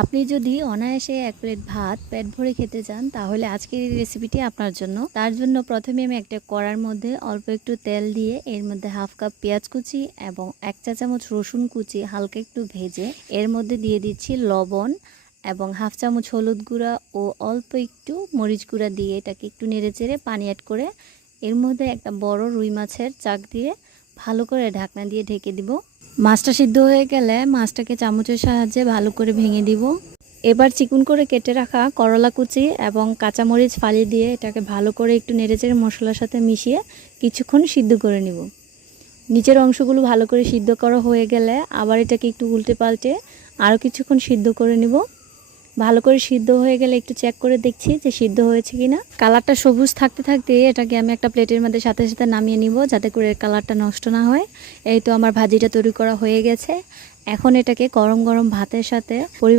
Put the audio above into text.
আপনি যদি অনায়াসে ১ প্লেট ভাত পেট ভরে খেতে চান তাহলে আজকের এই রেসিপিটি আপনার জন্য। তার জন্য প্রথমে আমি একটা কড়ার মধ্যে অল্প একটু তেল দিয়ে এর মধ্যে 1/2 কাপ পেঁয়াজ কুচি এবং 1 চা চামচ রসুন কুচি হালকা একটু ভেজে এর মধ্যে দিয়ে দিচ্ছি লবণ এবং 1/2 চামচ হলুদ গুঁড়া ও অল্প একটু মরিচ গুঁড়া দিয়ে এটাকে একটু নেড়েচেড়ে পানি অ্যাড করে এর মধ্যে একটা বড় রুই মাছের চাক দিয়ে ভালো করে ঢাকনা দিয়ে ঢেকে দিব। মাছটা সিদ্ধ হয়ে গেলে মাছটাকে চামচের সাহায্যে ভালো করে ভেঙে দিব। এবার চিকন করে কেটে রাখা করলা কুচি এবং কাঁচামরিচ ফালি দিয়ে এটাকে ভালো করে একটু নেড়েচেড়ে মশলার সাথে মিশিয়ে কিছুক্ষণ সিদ্ধ করে নিব। নিচের অংশগুলো ভালো করে সিদ্ধ করা হয়ে গেলে আবার এটাকে একটু উল্টে পাল্টে আরও কিছুক্ষণ সিদ্ধ করে নিব। ভালো করে সিদ্ধ হয়ে গেলে একটু চেক করে দেখছি যে সিদ্ধ হয়েছে কিনা। কালারটা সবুজ থাকতে থাকতে এটাকে আমি একটা প্লেটের মধ্যে সাথে সাথে নামিয়ে নিব যাতে করে কালারটা নষ্ট না হয়। এই তো আমার ভাজিটা তৈরি করা হয়ে গেছে। এখন এটাকে গরম গরম ভাতের সাথে পরিবেশন